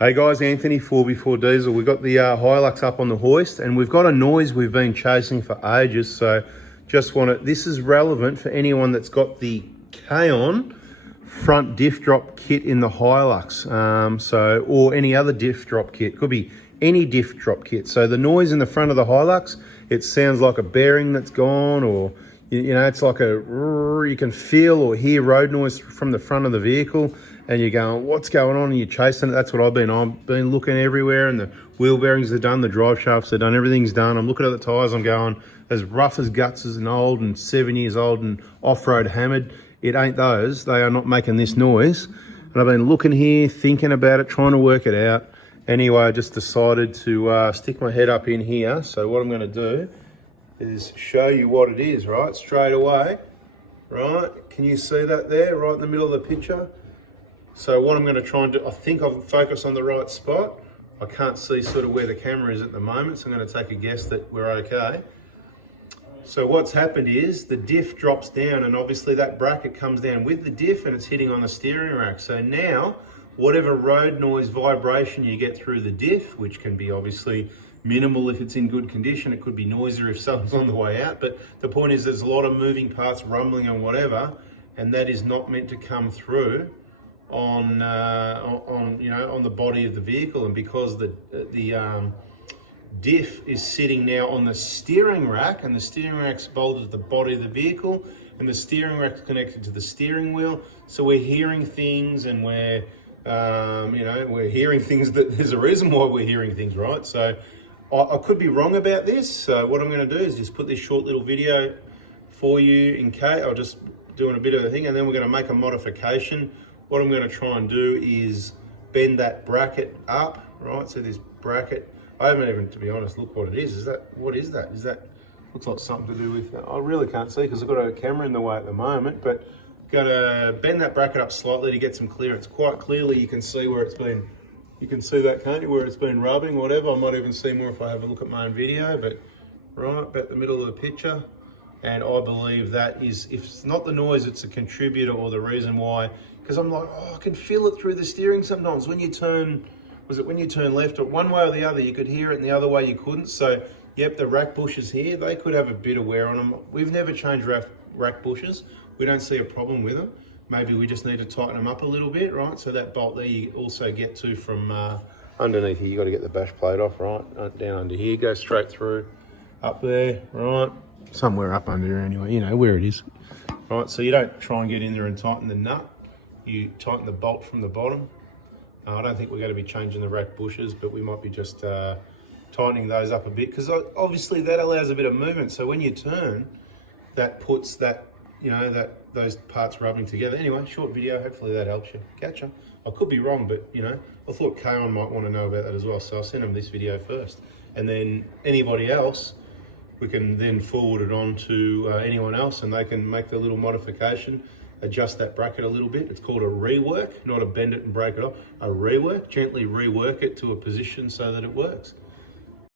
Hey guys, Anthony, 4x4 Diesel. We've got the Hilux up on the hoist and we've got a noise we've been chasing for ages. So just this is relevant for anyone that's got the K-On front diff drop kit in the Hilux. Or any other diff drop kit, could be any diff drop kit. So the noise in the front of the Hilux, it sounds like a bearing that's gone, or you know, it's like you can feel or hear road noise from the front of the vehicle, and you're going, what's going on? And you're chasing it. That's what I've been looking everywhere, and the wheel bearings are done, the drive shafts are done, everything's done. I'm looking at the tyres, I'm going, as rough as guts as an old and 7 years old and off-road hammered. It ain't those. They are not making this noise. And I've been looking here, thinking about it, trying to work it out. Anyway, I just decided to stick my head up in here. So what I'm going to do is show you what it is, right, straight away. Right, can you see that there, right in the middle of the picture? So what I'm going to try and do, I think I'll focus on the right spot. I can't see sort of where the camera is at the moment, so I'm going to take a guess that we're okay. So what's happened is the diff drops down, and obviously that bracket comes down with the diff and it's hitting on the steering rack. So now, whatever road noise vibration you get through the diff, which can be obviously minimal if it's in good condition, it could be noisier if someone's on the way out, but the point is there's a lot of moving parts, rumbling and whatever, and that is not meant to come through on the body of the vehicle. And because the diff is sitting now on the steering rack, and the steering rack's bolted to the body of the vehicle, and the steering rack's connected to the steering wheel, so we're hearing things, and we're hearing things that there's a reason why we're hearing things, right? So I could be wrong about this. So what I'm going to do is just put this short little video for you in case. I'll just doing a bit of a thing, and then we're going to make a modification. What I'm going to try and do is bend that bracket up, right? So this bracket, I haven't even, to be honest, look what it is. What is that? Looks like something to do with that. I really can't see because I've got a camera in the way at the moment, but gotta bend that bracket up slightly to get some clearance. Quite clearly you can see where it's been, you can see that, can't you, where it's been rubbing, whatever. I might even see more if I have a look at my own video, but right about the middle of the picture. And I believe that is, if it's not the noise, it's a contributor or the reason why, because I'm like, I can feel it through the steering sometimes. When you turn, when you turn left or one way or the other, you could hear it, and the other way you couldn't. So yep, the rack bushes here, they could have a bit of wear on them. We've never changed rack bushes. We don't see a problem with them. Maybe we just need to tighten them up a little bit, right? So that bolt there you also get to from underneath here. You got to get the bash plate off, right? Down under here, go straight through, up there, right? Somewhere up under here anyway, you know where it is. Right, so you don't try and get in there and tighten the nut. You tighten the bolt from the bottom. I don't think we're going to be changing the rack bushes, but we might be just tightening those up a bit, because obviously that allows a bit of movement. So when you turn, that puts that, those parts rubbing together. Anyway, short video, hopefully that helps you. Catch I could be wrong, but I thought K-On might want to know about that as well. So I'll send them this video first. And then anybody else, we can then forward it on to anyone else, and they can make the little modification, adjust that bracket a little bit. It's called a rework, not a bend it and break it off. A rework, gently rework it to a position so that it works.